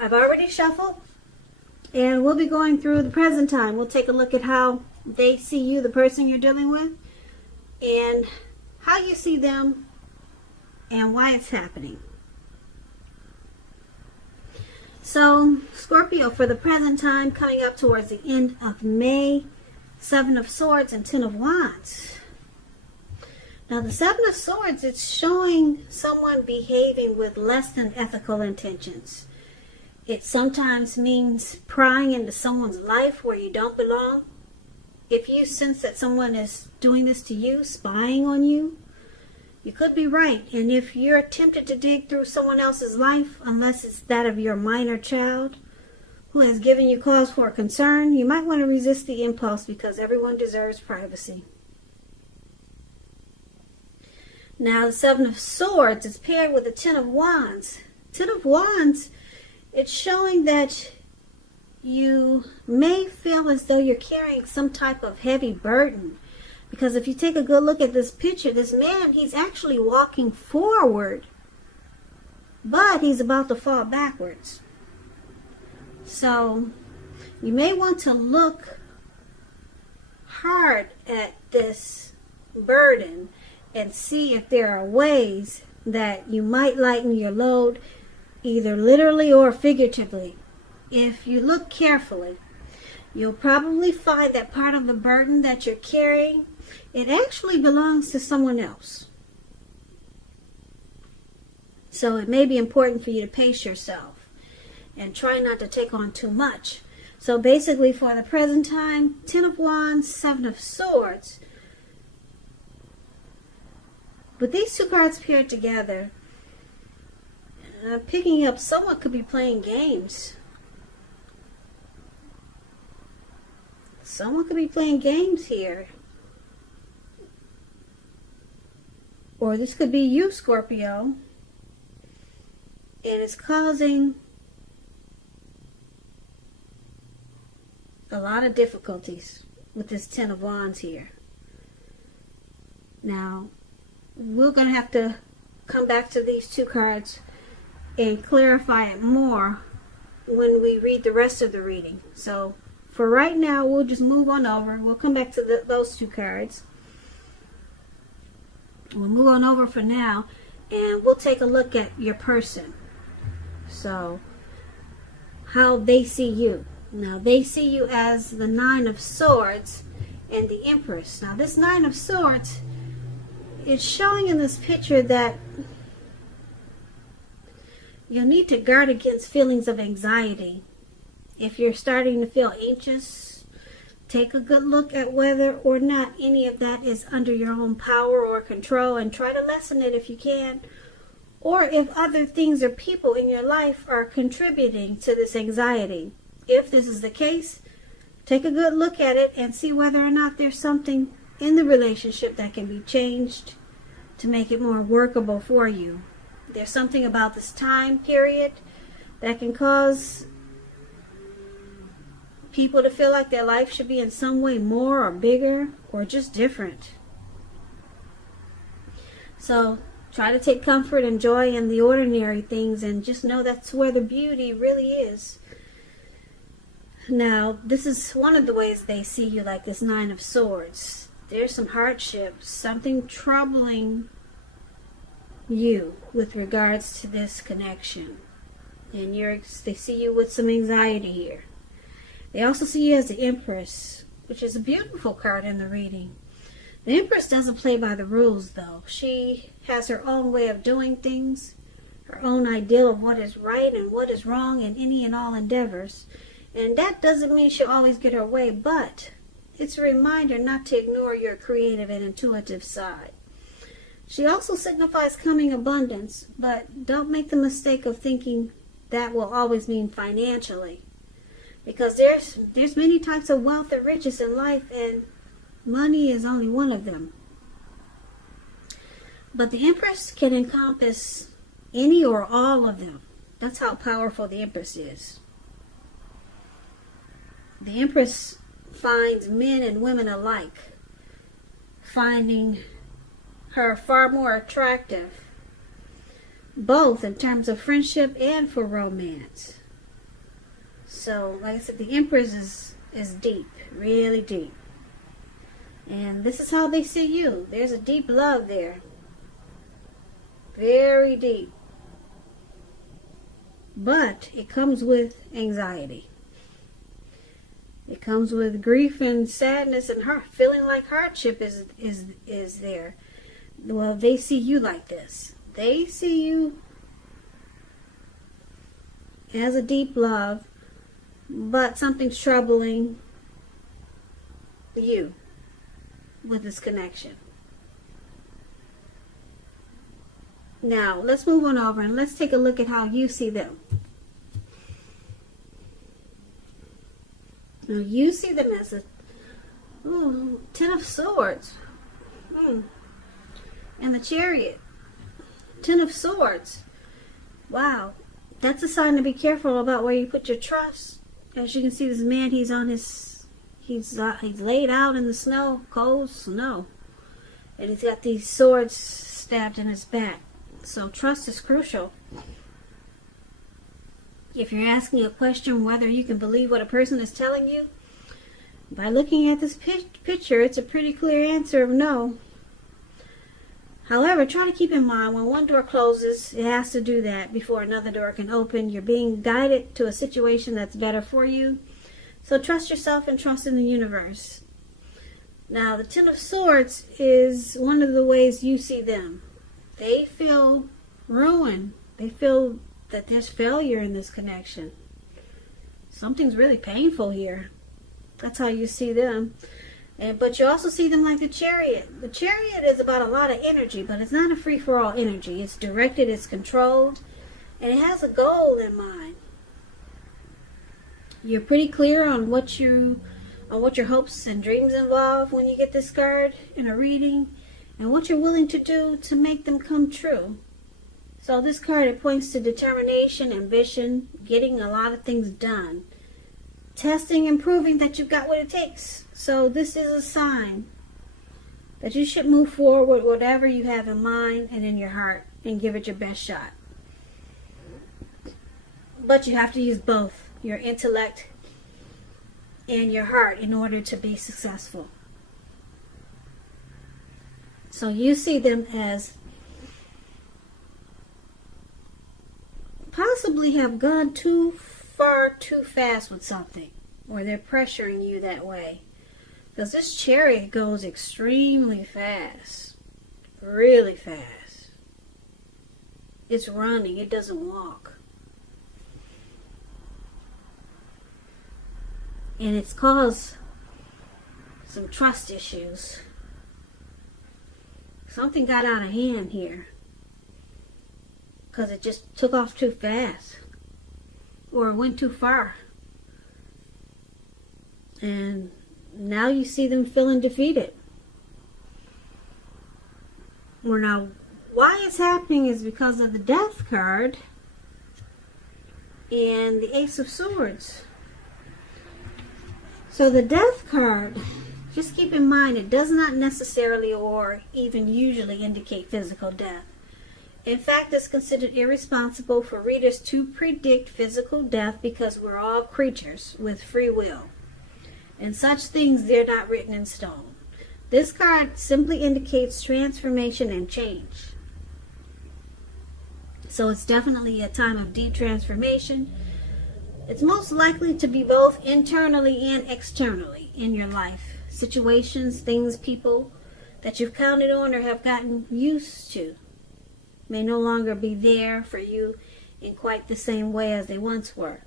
I've already shuffled, and we'll be going through the present time. We'll take a look at how they see you, the person you're dealing with, and how you see them and why it's happening. So, Scorpio, for the present time, coming up towards the end of May, Seven of Swords and Ten of Wands. Now, the Seven of Swords, it's showing someone behaving with less than ethical intentions. It sometimes means prying into someone's life where you don't belong. If you sense that someone is doing this to you, spying on you, you could be right. And if you're tempted to dig through someone else's life, unless it's that of your minor child who has given you cause for concern, you might want to resist the impulse, because everyone deserves privacy. Now, the Seven of Swords is paired with the Ten of Wands. Ten of Wands, it's showing that you may feel as though you're carrying some type of heavy burden. Because if you take a good look at this picture, this man, he's actually walking forward, but he's about to fall backwards. So you may want to look hard at this burden and see if there are ways that you might lighten your load, either literally or figuratively. If you look carefully, you'll probably find that part of the burden that you're carrying, it actually belongs to someone else. So it may be important for you to pace yourself and try not to take on too much. So basically, for the present time, Ten of Wands, Seven of Swords. With these two cards paired together, picking up, someone could be playing games. Someone could be playing games here. Or this could be you, Scorpio. And it's causing a lot of difficulties with this Ten of Wands here. Now, we're going to have to come back to these two cards and clarify it more when we read the rest of the reading. So, for right now, we'll just move on over. We'll come back to those two cards. We'll move on over for now, and we'll take a look at your person. So, how they see you. Now, they see you as the Nine of Swords and the Empress. Now, this Nine of Swords, it's showing in this picture that you'll need to guard against feelings of anxiety. If you're starting to feel anxious, take a good look at whether or not any of that is under your own power or control, and try to lessen it if you can. Or if other things or people in your life are contributing to this anxiety. If this is the case, take a good look at it and see whether or not there's something in the relationship that can be changed to make it more workable for you. There's something about this time period that can cause people to feel like their life should be in some way more or bigger or just different. So try to take comfort and joy in the ordinary things, and just know that's where the beauty really is. Now, this is one of the ways they see you, like this Nine of Swords. There's some hardship, something troubling you with regards to this connection. And they see you with some anxiety here. They also see you as the Empress, which is a beautiful card in the reading. The Empress doesn't play by the rules, though. She has her own way of doing things, her own ideal of what is right and what is wrong in any and all endeavors. And that doesn't mean she'll always get her way, but it's a reminder not to ignore your creative and intuitive side. She also signifies coming abundance, but don't make the mistake of thinking that will always mean financially. Because there's many types of wealth and riches in life, and money is only one of them. But the Empress can encompass any or all of them. That's how powerful the Empress is. The Empress finds men and women alike, finding her far more attractive, both in terms of friendship and for romance. So, like I said, the Empress is deep, really deep. And this is how they see you. There's a deep love there. Very deep. But it comes with anxiety. It comes with grief and sadness and feeling like hardship is there. Well, they see you like this. They see you as a deep love, but something's troubling you with this connection. Now, let's move on over and let's take a look at how you see them. Now, you see them as a Ten of Swords. And the Chariot. Ten of Swords. Wow. That's a sign to be careful about where you put your trust. As you can see, this man, he's laid out in the snow, cold snow. And he's got these swords stabbed in his back. So trust is crucial. If you're asking a question whether you can believe what a person is telling you, by looking at this picture, it's a pretty clear answer of no. However, try to keep in mind when one door closes, it has to do that before another door can open. You're being guided to a situation that's better for you. So trust yourself and trust in the universe. Now, the Ten of Swords is one of the ways you see them. They feel ruin. They feel that there's failure in this connection. Something's really painful here. That's how you see them. But you also see them like the Chariot. The Chariot is about a lot of energy, but it's not a free-for-all energy. It's directed, it's controlled, and it has a goal in mind. You're pretty clear on what your hopes and dreams involve when you get this card in a reading, and what you're willing to do to make them come true. So this card, it points to determination, ambition, getting a lot of things done, testing and proving that you've got what it takes. So this is a sign that you should move forward with whatever you have in mind and in your heart and give it your best shot. But you have to use both your intellect and your heart in order to be successful. So you see them as possibly have gone too far too fast with something, or they're pressuring you that way. Because this Chariot goes extremely fast. Really fast. It's running. It doesn't walk. And it's caused some trust issues. Something got out of hand here. Because it just took off too fast. Or it went too far. And now you see them feeling defeated. Well, now, why it's happening is because of the Death card and the Ace of Swords. So the Death card, just keep in mind, it does not necessarily or even usually indicate physical death. In fact, it's considered irresponsible for readers to predict physical death because we're all creatures with free will. And such things, they're not written in stone. This card simply indicates transformation and change. So it's definitely a time of deep transformation. It's most likely to be both internally and externally in your life. Situations, things, people that you've counted on or have gotten used to may no longer be there for you in quite the same way as they once were.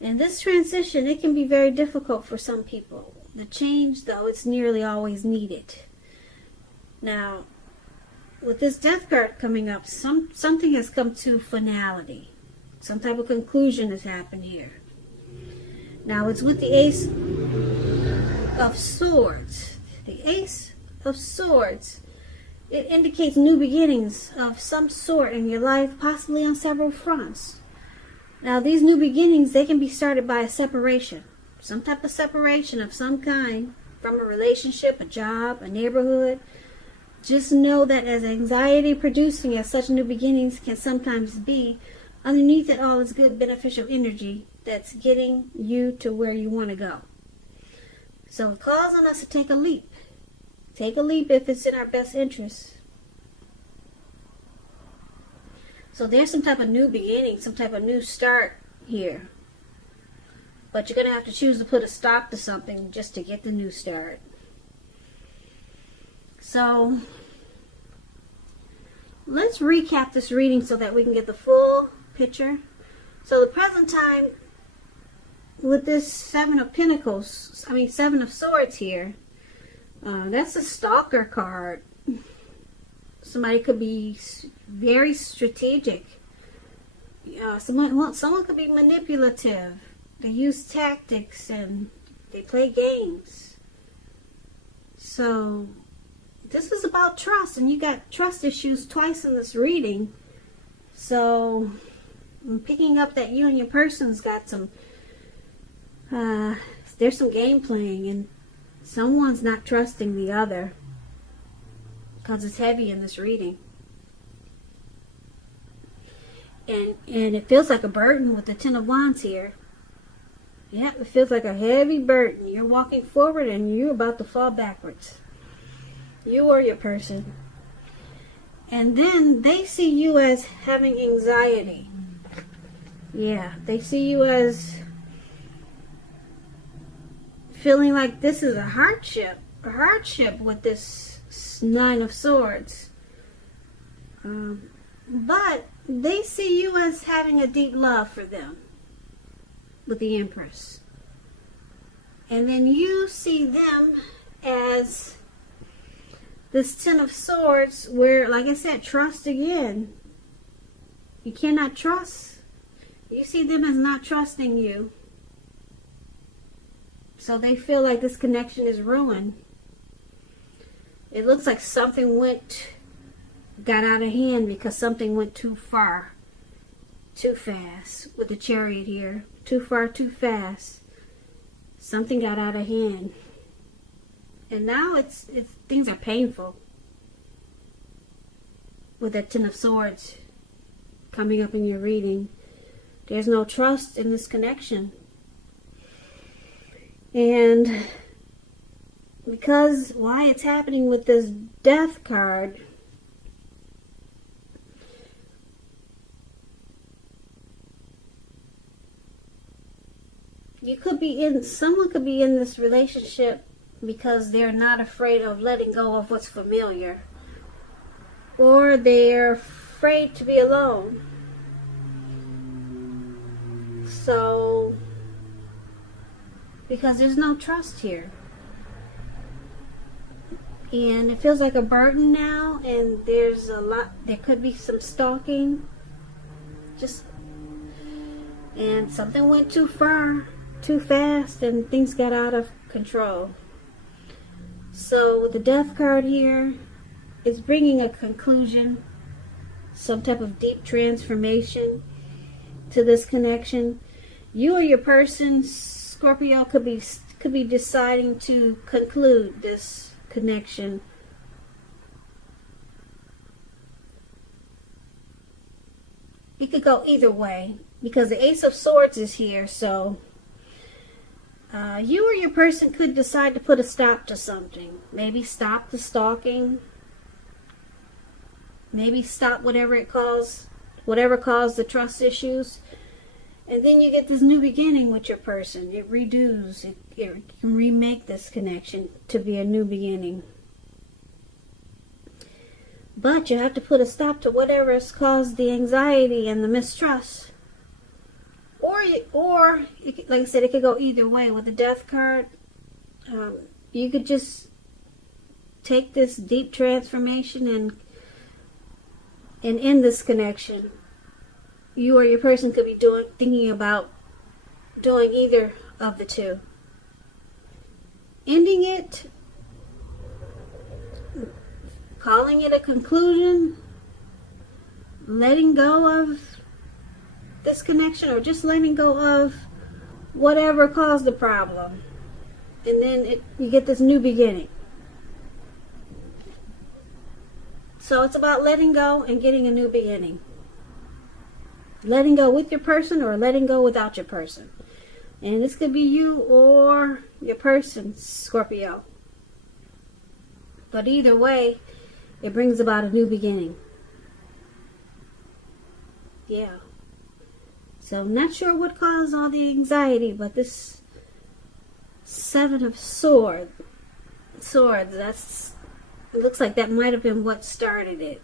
And this transition, it can be very difficult for some people. The change, though, it's nearly always needed. Now, with this Death card coming up, something has come to finality. Some type of conclusion has happened here. Now, it's with the Ace of Swords. The Ace of Swords, it indicates new beginnings of some sort in your life, possibly on several fronts. Now, these new beginnings, they can be started by a separation. Some type of separation of some kind from a relationship, a job, a neighborhood. Just know that as anxiety producing as such new beginnings can sometimes be, underneath it all is good beneficial energy that's getting you to where you want to go. So it calls on us to take a leap. Take a leap if it's in our best interest. So there's some type of new beginning, some type of new start here. But you're going to have to choose to put a stop to something just to get the new start. So let's recap this reading so that we can get the full picture. So the present time with this Seven of Swords here, that's a stalker card. Somebody could be very strategic. Someone could be manipulative. They use tactics and they play games. So this is about trust, and you got trust issues twice in this reading. So I'm picking up that you and your person's got some, there's some game playing, and someone's not trusting the other because it's heavy in this reading. And it feels like a burden with the Ten of Wands here. Yeah, it feels like a heavy burden. You're walking forward and you're about to fall backwards. You or your person. And then they see you as having anxiety. Yeah, they see you as feeling like this is a hardship with this Nine of Swords. But they see you as having a deep love for them with the Empress. And then you see them as this Ten of Swords where, like I said, trust again. You cannot trust. You see them as not trusting you. So they feel like this connection is ruined. It looks like something got out of hand because something went too far, too fast with the Chariot here. Too far, too fast. Something got out of hand. And now it's things are painful with that Ten of Swords coming up in your reading. There's no trust in this connection. And because why it's happening with this Death card, someone could be in this relationship because they're not afraid of letting go of what's familiar, or they're afraid to be alone. So, because there's no trust here, and it feels like a burden now, and there could be some stalking, and something went too far, too fast, and things got out of control. So with the Death card here, it's bringing a conclusion, some type of deep transformation to this connection. You or your person, Scorpio, could be deciding to conclude this connection. It could go either way because the Ace of Swords is here, so you or your person could decide to put a stop to something. Maybe stop the stalking. Maybe stop whatever caused the trust issues. And then you get this new beginning with your person. It redos. It can remake this connection to be a new beginning. But you have to put a stop to whatever has caused the anxiety and the mistrust. Or like I said, it could go either way. With the Death card, you could just take this deep transformation and end this connection. You or your person could be thinking about doing either of the two. Ending it, calling it a conclusion, letting go of this connection, or just letting go of whatever caused the problem. And then you get this new beginning. So it's about letting go and getting a new beginning. letting go with your person or letting go without your person. And this could be you or your person, Scorpio. But either way, it brings about a new beginning. Yeah. So I'm not sure what caused all the anxiety, but this Seven of Swords, it looks like that might have been what started it.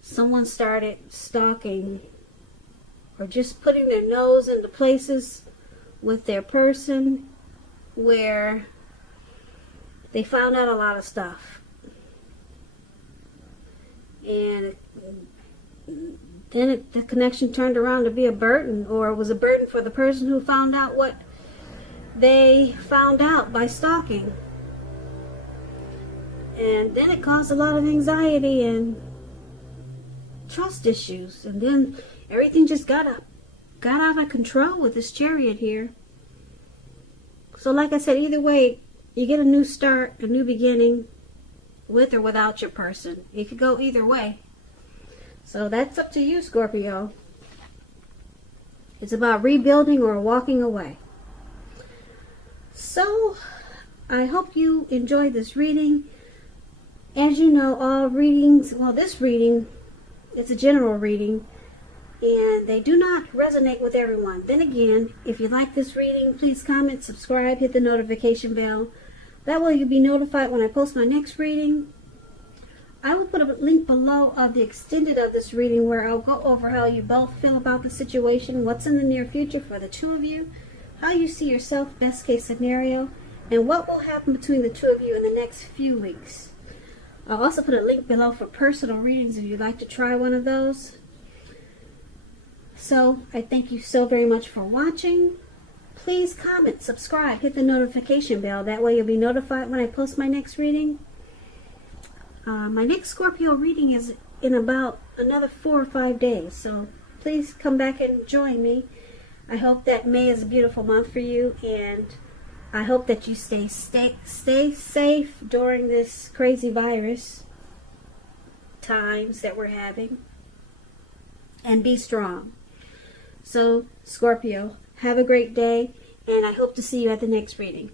Someone started stalking or just putting their nose into places with their person where they found out a lot of stuff. And then the connection turned around to be a burden, or it was a burden for the person who found out what they found out by stalking. And then it caused a lot of anxiety and trust issues. And then everything just got out of control with this Chariot here. So like I said, either way, you get a new start, a new beginning, with or without your person. It could go either way. So that's up to you, Scorpio. It's about rebuilding or walking away. So, I hope you enjoyed this reading. As you know, all readings, well, this reading, it's a general reading, and they do not resonate with everyone. Then again, if you like this reading, please comment, subscribe, hit the notification bell. That way you'll be notified when I post my next reading. I will put a link below of the extended of this reading where I'll go over how you both feel about the situation, what's in the near future for the two of you, how you see yourself, best case scenario, and what will happen between the two of you in the next few weeks. I'll also put a link below for personal readings if you'd like to try one of those. So, I thank you so very much for watching. Please comment, subscribe, hit the notification bell. That way you'll be notified when I post my next reading. My next Scorpio reading is in about another 4 or 5 days. So please come back and join me. I hope that May is a beautiful month for you. And I hope that you stay safe during this crazy virus times that we're having. And be strong. So, Scorpio, have a great day, and I hope to see you at the next reading.